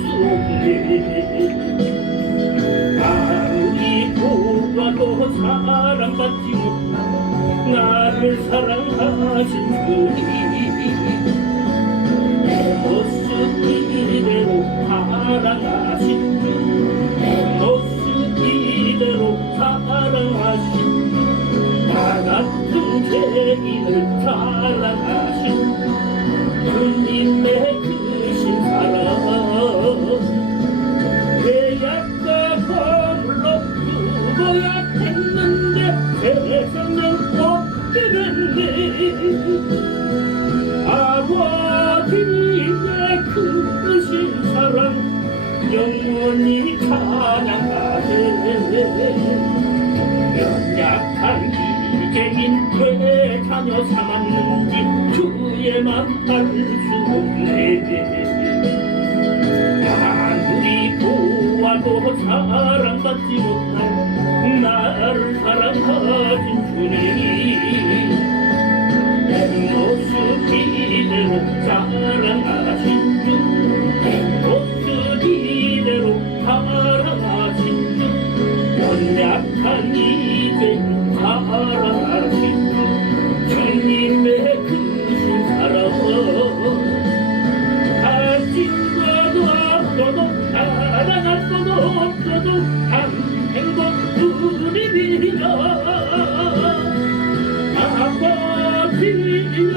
수 없네. 아무리 보아도 사랑받지 못한 나를 사랑하신 주님, 내 모습 이대로 사랑하신 주, 내 모습 이대로 사랑하신 나 같은 죄인을 사랑하신 주님의 크신 사랑, 내 약과 허물로 죽어야 했는데 세상은 없게 됐네. 아버지의 크신 사랑 영원히 찬양하세. 연약한 이제인 왜 자녀 삼았는지 주의 맘 알 수 없네. 아무리 보아도 사랑받지 못한 나를 사랑하신 주님, 내 모습 이대로 사랑하신 주, 내 모습 이대로 사랑하신 주, 연약한 이제 사랑하신 주, 주님의 크신 사랑, 가진 것도 없어도 사랑할 수도 없어도 한 행복 눈이 비려 아버지의